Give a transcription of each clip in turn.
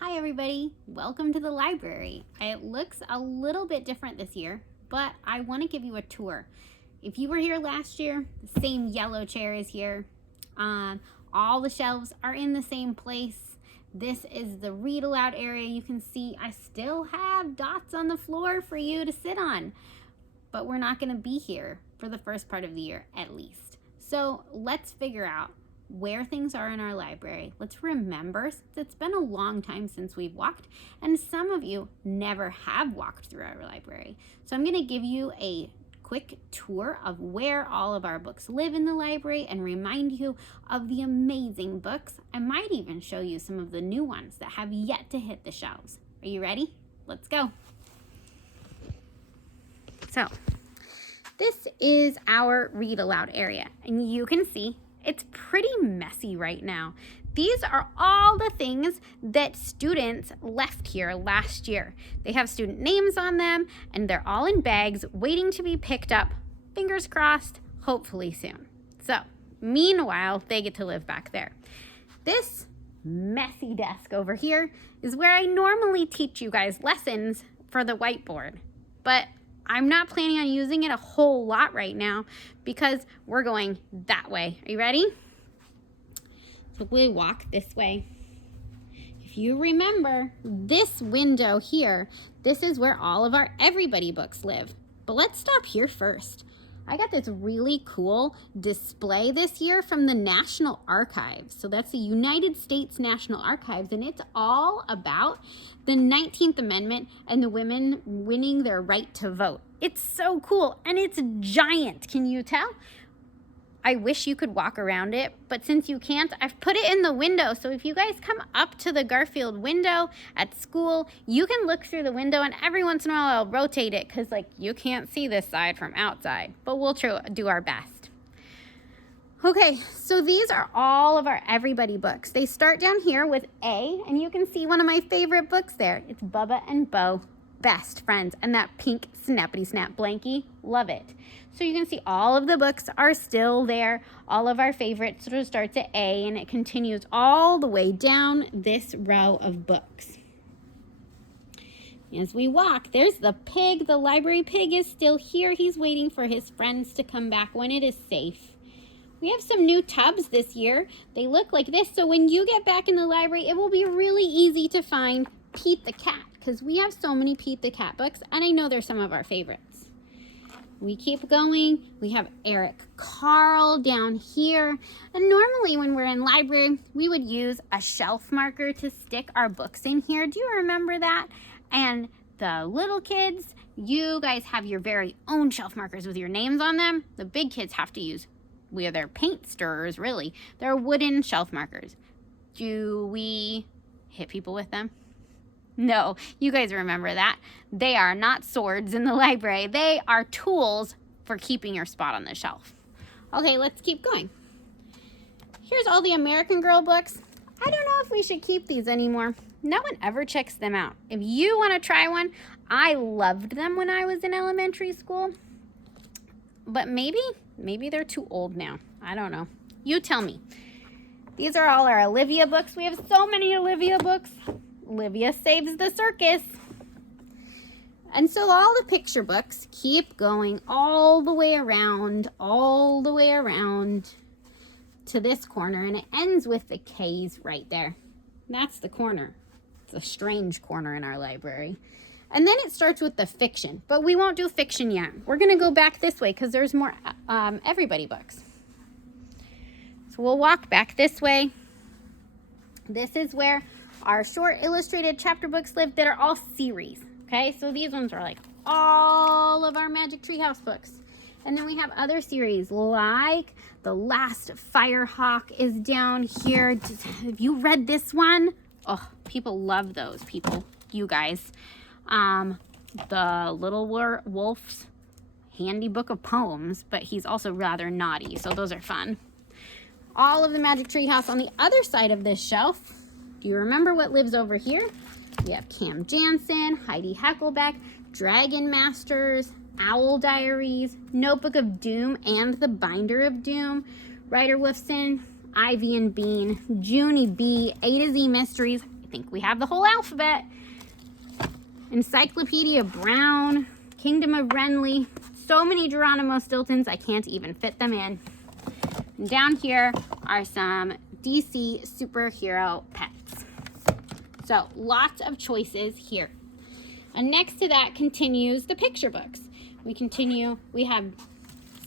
Hi everybody, welcome to the library. It looks a little bit different this year, but I want to give you a tour. If you were here last year, the same yellow chair is here. All the shelves are in the same place. This is the read-aloud area. You can see I still have dots on the floor for you to sit on, but we're not going to be here for the first part of the year at least. So let's figure out where things are in our library. Let's remember, it's been a long time since we've walked, and some of you never have walked through our library. So I'm going to give you a quick tour of where all of our books live in the library and remind you of the amazing books. I might even show you some of the new ones that have yet to hit the shelves. Are you ready? Let's go. So this is our read aloud area, and you can see it's pretty messy right now. These are all the things that students left here last year. They have student names on them, and they're all in bags waiting to be picked up, fingers crossed, hopefully soon. So, meanwhile, they get to live back there. This messy desk over here is where I normally teach you guys lessons for the whiteboard, but I'm not planning on using it a whole lot right now because we're going that way. Are you ready? So we walk this way. If you remember this window here, this is where all of our Everybody books live. But let's stop here first. I got this really cool display this year from the National Archives. So that's the United States National Archives, and it's all about the 19th Amendment and the women winning their right to vote. It's so cool, and it's giant. Can you tell? I wish you could walk around it, but since you can't, I've put it in the window. So if you guys come up to the Garfield window at school, you can look through the window, and every once in a while I'll rotate it because you can't see this side from outside, but we'll do our best. Okay, so these are all of our Everybody books. They start down here with A, and you can see one of my favorite books there. It's Bubba and Bo, Best Friends, and that pink Snappity Snap blankie. Love it. So you can see all of the books are still there. All of our favorites sort of starts at A, and it continues all the way down this row of books. As we walk, there's the pig. The library pig is still here. He's waiting for his friends to come back when it is safe. We have some new tubs this year. They look like this, so when you get back in the library, it will be really easy to find Pete the Cat, because we have so many Pete the Cat books, and I know they're some of our favorites. We keep going. We have Eric Carle down here. And normally when we're in library, we would use a shelf marker to stick our books in here. Do you remember that? And the little kids, you guys have your very own shelf markers with your names on them. The big kids have to use, they're paint stirrers, really. They're wooden shelf markers. Do we hit people with them? No, you guys remember that. They are not swords in the library. They are tools for keeping your spot on the shelf. Okay, let's keep going. Here's all the American Girl books. I don't know if we should keep these anymore. No one ever checks them out. If you want to try one, I loved them when I was in elementary school. But maybe they're too old now. I don't know. You tell me. These are all our Olivia books. We have so many Olivia books. Olivia Saves the Circus. And so all the picture books keep going all the way around to this corner, and it ends with the K's right there. That's the corner. It's a strange corner in our library. And then it starts with the fiction, but we won't do fiction yet. We're going to go back this way because there's more Everybody books. So we'll walk back this way. This is where our short illustrated chapter books live that are all series. Okay, so these ones are like all of our Magic Treehouse books. And then we have other series like The Last Firehawk is down here. Have you read this one? Oh, people love those, you guys. The Little Wolf's Handy Book of Poems, but he's also rather naughty, so those are fun. All of the Magic Treehouse on the other side of this shelf. Do you remember what lives over here? We have Cam Jansen, Heidi Heckelbeck, Dragon Masters, Owl Diaries, Notebook of Doom and the Binder of Doom, Ryder Wolfson, Ivy and Bean, Junie B, A to Z Mysteries. I think we have the whole alphabet. Encyclopedia Brown, Kingdom of Renly, so many Geronimo Stiltons, I can't even fit them in. And down here are some DC superhero pets. So lots of choices here. And next to that continues the picture books. We have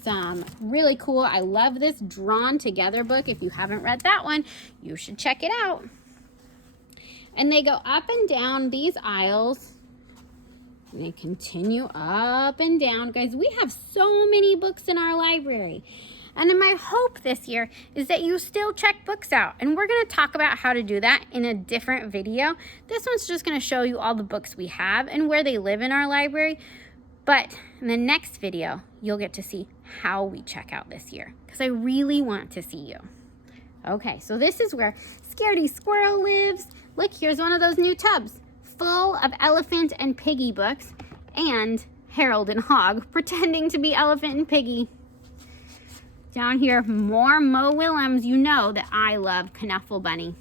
some really cool, I love this Drawn Together book. If you haven't read that one, you should check it out. And they go up and down these aisles. And they continue up and down. Guys, we have so many books in our library. And then my hope this year is that you still check books out. And we're going to talk about how to do that in a different video. This one's just going to show you all the books we have and where they live in our library. But in the next video, you'll get to see how we check out this year, because I really want to see you. Okay, so this is where Scaredy Squirrel lives. Look, here's one of those new tubs full of Elephant and Piggy books, and Harold and Hog pretending to be Elephant and Piggy. Down here, more Mo Willems. You know that I love Knuffle Bunny.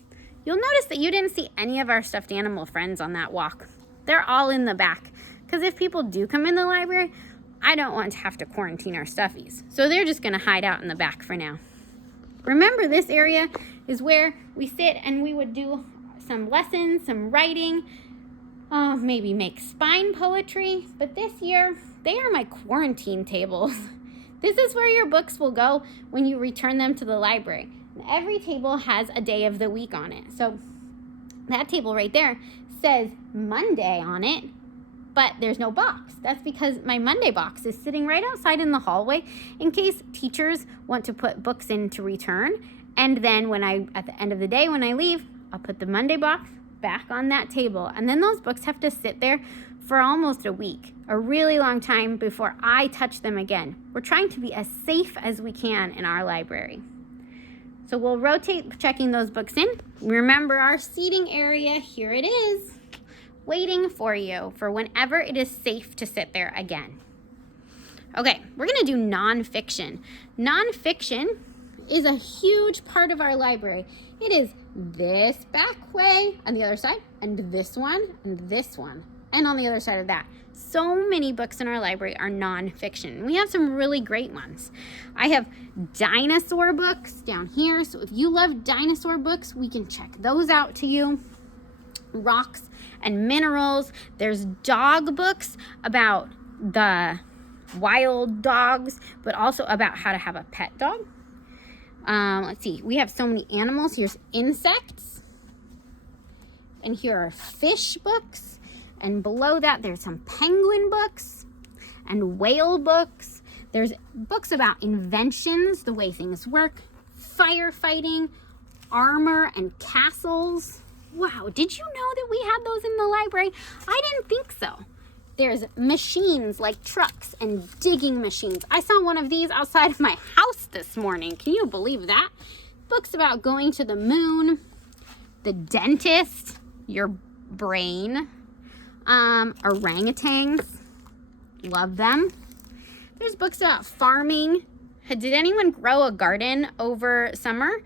You'll notice that you didn't see any of our stuffed animal friends on that walk. They're all in the back, because if people do come in the library, I don't want to have to quarantine our stuffies. So they're just going to hide out in the back for now. Remember, this area is where we sit and we would do some lessons, some writing, maybe make spine poetry. But this year, they are my quarantine tables. This is where your books will go when you return them to the library. And every table has a day of the week on it. So that table right there says Monday on it, but there's no box. That's because my Monday box is sitting right outside in the hallway in case teachers want to put books in to return. And then at the end of the day, when I leave, I'll put the Monday box back on that table. And then those books have to sit there for almost a week, a really long time before I touch them again. We're trying to be as safe as we can in our library. So we'll rotate checking those books in. Remember our seating area, here it is, waiting for you for whenever it is safe to sit there again. Okay, we're gonna do nonfiction. Nonfiction is a huge part of our library. It is this back way on the other side, and this one, and on the other side of that. So many books in our library are nonfiction. We have some really great ones. I have dinosaur books down here, so if you love dinosaur books, we can check those out to you. Rocks and minerals. There's dog books about the wild dogs, but also about how to have a pet dog. Let's see, we have so many animals. Here's insects. And here are fish books. And below that, there's some penguin books and whale books. There's books about inventions, the way things work, firefighting, armor, and castles. Wow, did you know that we had those in the library? I didn't think so. There's machines like trucks and digging machines. I saw one of these outside of my house this morning. Can you believe that? Books about going to the moon, the dentist, your brain, orangutans, love them. There's books about farming. Did anyone grow a garden over summer?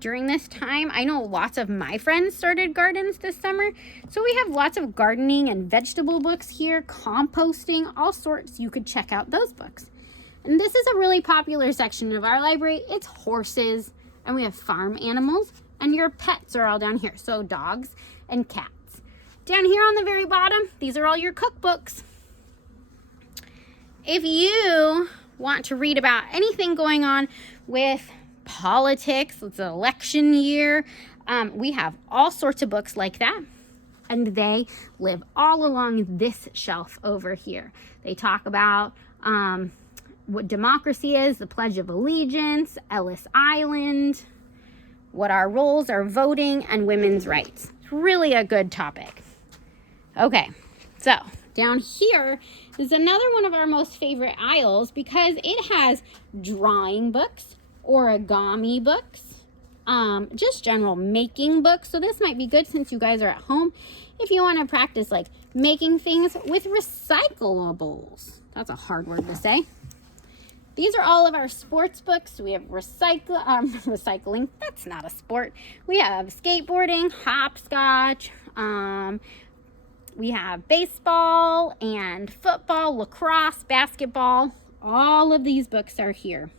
During this time, I know lots of my friends started gardens this summer. So we have lots of gardening and vegetable books here, composting, all sorts. You could check out those books. And this is a really popular section of our library. It's horses, and we have farm animals, and your pets are all down here. So dogs and cats. Down here on the very bottom, these are all your cookbooks. If you want to read about anything going on with politics, it's an election year, we have all sorts of books like that, and they live all along this shelf over here. They talk about what democracy is, the Pledge of Allegiance, Ellis Island, what our roles are, voting, and women's rights. It's really a good topic. Okay, so down here is another one of our most favorite aisles because it has drawing books, origami books, just general making books. So this might be good since you guys are at home if you want to practice like making things with recyclables. That's a hard word to say. These are all of our sports books. We have recycling. That's not a sport. We have skateboarding, hopscotch, We have baseball and football, lacrosse, basketball. All of these books are here.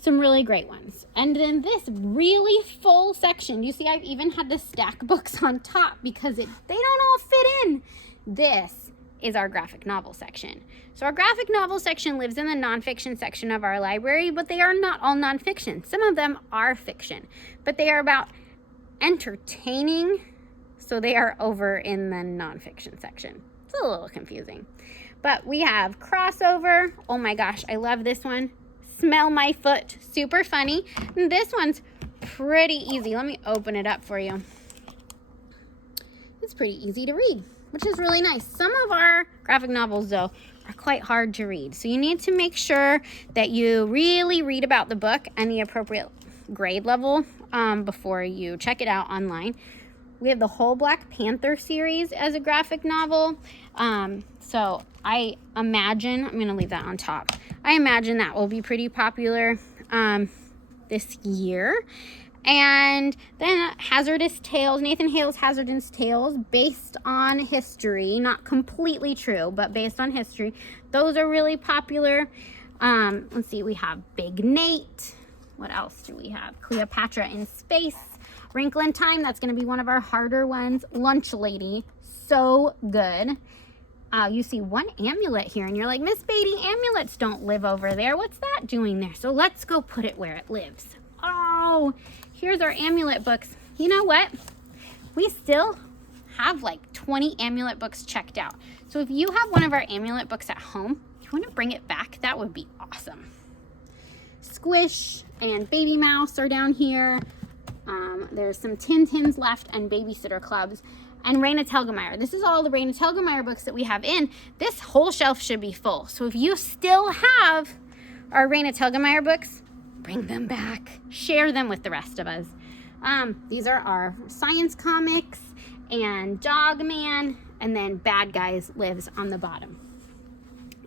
Some really great ones. And then this really full section, you see I've even had to stack books on top because they don't all fit in. This is our graphic novel section. So our graphic novel section lives in the nonfiction section of our library, but they are not all nonfiction. Some of them are fiction, but they are about entertaining, so they are over in the nonfiction section. It's a little confusing. But we have crossover. Oh my gosh, I love this one. Smell My Foot, super funny. And this one's pretty easy. Let me open it up for you. It's pretty easy to read, which is really nice. Some of our graphic novels, though, are quite hard to read. So you need to make sure that you really read about the book and the appropriate grade level before you check it out online. We have the whole Black Panther series as a graphic novel. So I imagine, I'm going to leave that on top. I imagine that will be pretty popular this year. And then Hazardous Tales, Nathan Hale's Hazardous Tales, based on history, not completely true, but based on history. Those are really popular. Let's see, we have Big Nate. What else do we have? Cleopatra in Space. Wrinkle in Time, that's going to be one of our harder ones. Lunch Lady, so good. You see one amulet here, and you're like, Miss Beatty, amulets don't live over there. What's that doing there? So let's go put it where it lives. Oh, here's our amulet books. You know what? We still have like 20 amulet books checked out. So if you have one of our amulet books at home, you want to bring it back, that would be awesome. Squish and Baby Mouse are down here. There's some Tintins left and Babysitter Clubs. And Raina Telgemeier. This is all the Raina Telgemeier books that we have in. This whole shelf should be full. So if you still have our Raina Telgemeier books, bring them back. Share them with the rest of us. These are our science comics and Dog Man. And then Bad Guys lives on the bottom.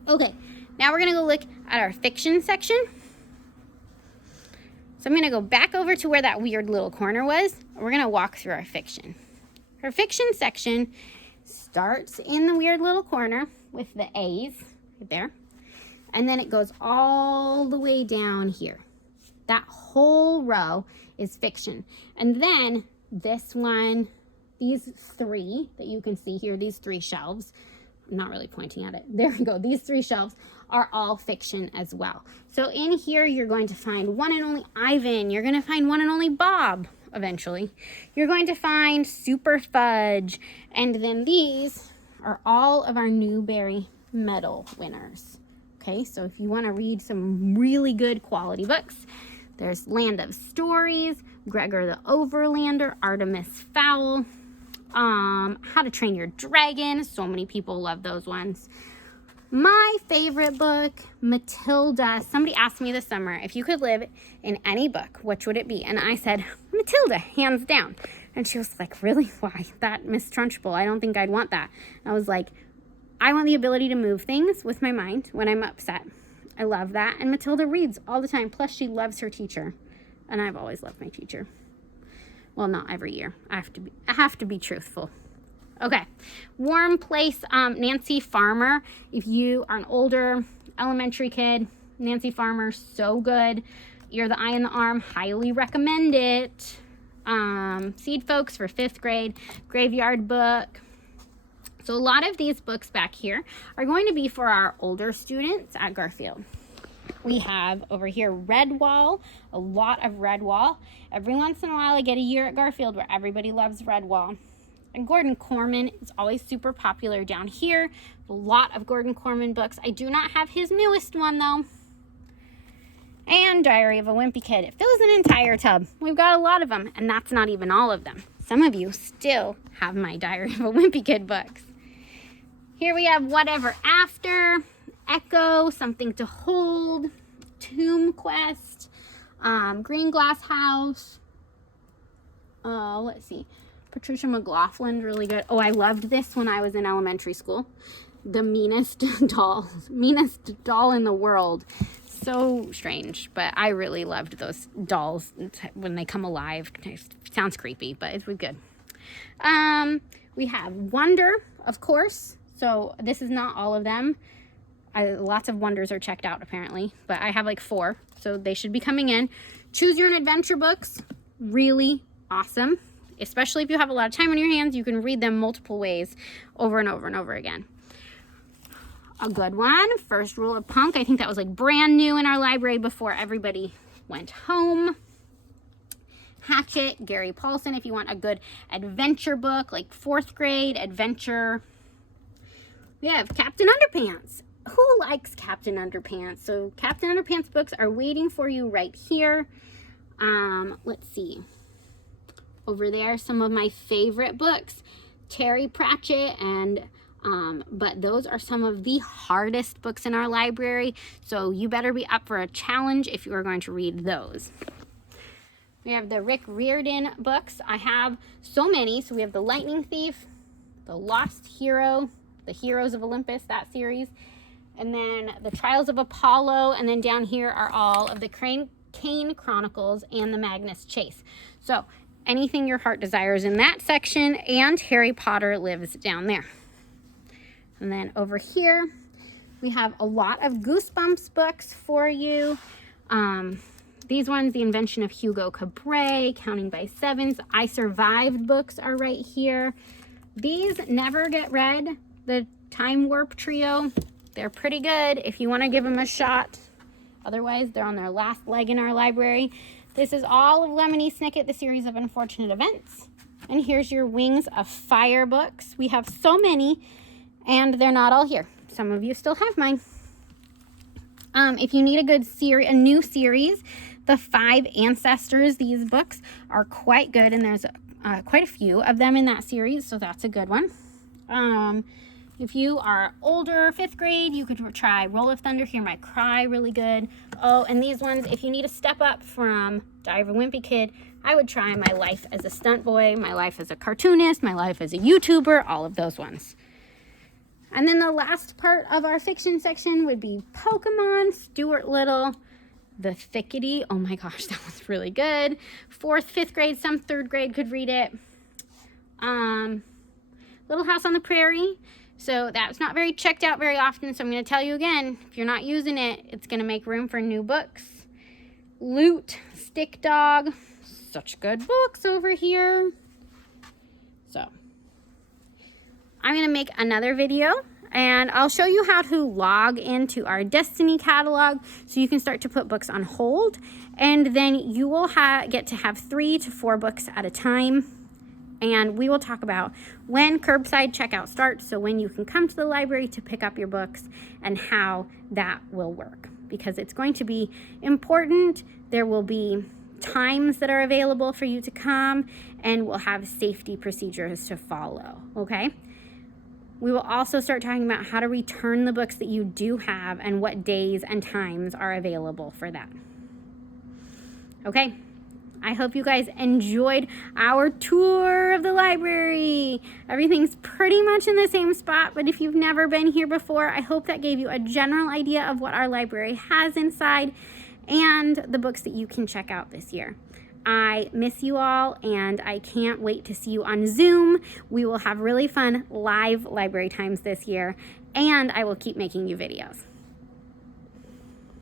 Okay, now we're going to go look at our fiction section. So I'm going to go back over to where that weird little corner was. We're going to walk through our fiction. Our fiction section starts in the weird little corner with the A's right there. And then it goes all the way down here. That whole row is fiction. And then this one, these three that you can see here, these three shelves, I'm not really pointing at it. There we go. These three shelves are all fiction as well. So in here, you're going to find One and Only Ivan. You're going to find One and Only Bob. Eventually, you're going to find Super Fudge, and then these are all of our Newbery Medal winners. Okay, so if you want to read some really good quality books, there's Land of Stories, Gregor the Overlander, Artemis Fowl, How to Train Your Dragon. So many people love those ones. My favorite book, Matilda. Somebody asked me this summer, if you could live in any book, which would it be? And I said, Matilda, hands down. And she was like, really? Why? That Miss Trunchbull, I don't think I'd want that. And I was like, I want the ability to move things with my mind when I'm upset. I love that. And Matilda reads all the time. Plus, she loves her teacher. And I've always loved my teacher. Well, not every year. I have to be truthful. Okay, Warm Place, Nancy Farmer. If you are an older elementary kid, Nancy Farmer, so good. You're the Eye and the Arm, highly recommend it. Seed Folks for 5th grade, Graveyard Book. So a lot of these books back here are going to be for our older students at Garfield. We have over here Redwall, a lot of Redwall. Every once in a while I get a year at Garfield where everybody loves Redwall. And Gordon Corman is always super popular down here. A lot of Gordon Corman books. I do not have his newest one, though. And Diary of a Wimpy Kid. It fills an entire tub. We've got a lot of them, and that's not even all of them. Some of you still have my Diary of a Wimpy Kid books. Here we have Whatever After, Echo, Something to Hold, Tomb Quest, Green Glass House. Let's see. Patricia McLaughlin's really good. Oh, I loved this when I was in elementary school. The Meanest Doll in the World. So strange, but I really loved those dolls when they come alive. It sounds creepy, but it's good. We have Wonder, of course. So this is not all of them. Lots of Wonders are checked out apparently, but I have like 4, so they should be coming in. Choose Your Own Adventure books, really awesome. Especially if you have a lot of time on your hands, you can read them multiple ways over and over and over again. A good one, First Rule of Punk. I think that was like brand new in our library before everybody went home. Hatchet, Gary Paulson, if you want a good adventure book, like 4th grade adventure. We have Captain Underpants. Who likes Captain Underpants? So Captain Underpants books are waiting for you right here. Let's see. Over there, some of my favorite books. Terry Pratchett and but those are some of the hardest books in our library, so you better be up for a challenge if you are going to read those. We have the Rick Riordan books. I have so many. So we have The Lightning Thief, The Lost Hero, The Heroes of Olympus, that series, and then The Trials of Apollo, and then down here are all of the Kane Chronicles and the Magnus Chase. So anything your heart desires in that section, and Harry Potter lives down there. And then over here, we have a lot of Goosebumps books for you. These ones, The Invention of Hugo Cabret, Counting by Sevens, I Survived books are right here. These never get read, the Time Warp Trio. They're pretty good if you want to give them a shot. Otherwise, they're on their last leg in our library. This is all of Lemony Snicket, The Series of Unfortunate Events. And here's your Wings of Fire books. We have so many, and they're not all here. Some of you still have mine. If you need a good a new series, The Five Ancestors, these books are quite good, and there's quite a few of them in that series, so that's a good one. If you are older, 5th grade, you could try Roll of Thunder, Hear My Cry, really good. Oh, and these ones, if you need a step up from Diary of a Wimpy Kid, I would try My Life as a Stunt Boy, My Life as a Cartoonist, My Life as a YouTuber, all of those ones. And then the last part of our fiction section would be Pokemon, Stuart Little, The Thickety. Oh my gosh, that was really good. 4th, 5th grade, some 3rd grade could read it. Little House on the Prairie. So that's not very checked out very often, so I'm going to tell you again, if you're not using it, it's going to make room for new books. Loot, Stick Dog, such good books over here. So I'm going to make another video, and I'll show you how to log into our Destiny catalog so you can start to put books on hold, and then you will get to have 3 to 4 books at a time. And we will talk about when curbside checkout starts, so when you can come to the library to pick up your books and how that will work. Because it's going to be important. There will be times that are available for you to come, and we'll have safety procedures to follow, okay? We will also start talking about how to return the books that you do have and what days and times are available for that. Okay? I hope you guys enjoyed our tour of the library. Everything's pretty much in the same spot, but if you've never been here before, I hope that gave you a general idea of what our library has inside and the books that you can check out this year. I miss you all, and I can't wait to see you on Zoom. We will have really fun live library times this year, and I will keep making you videos.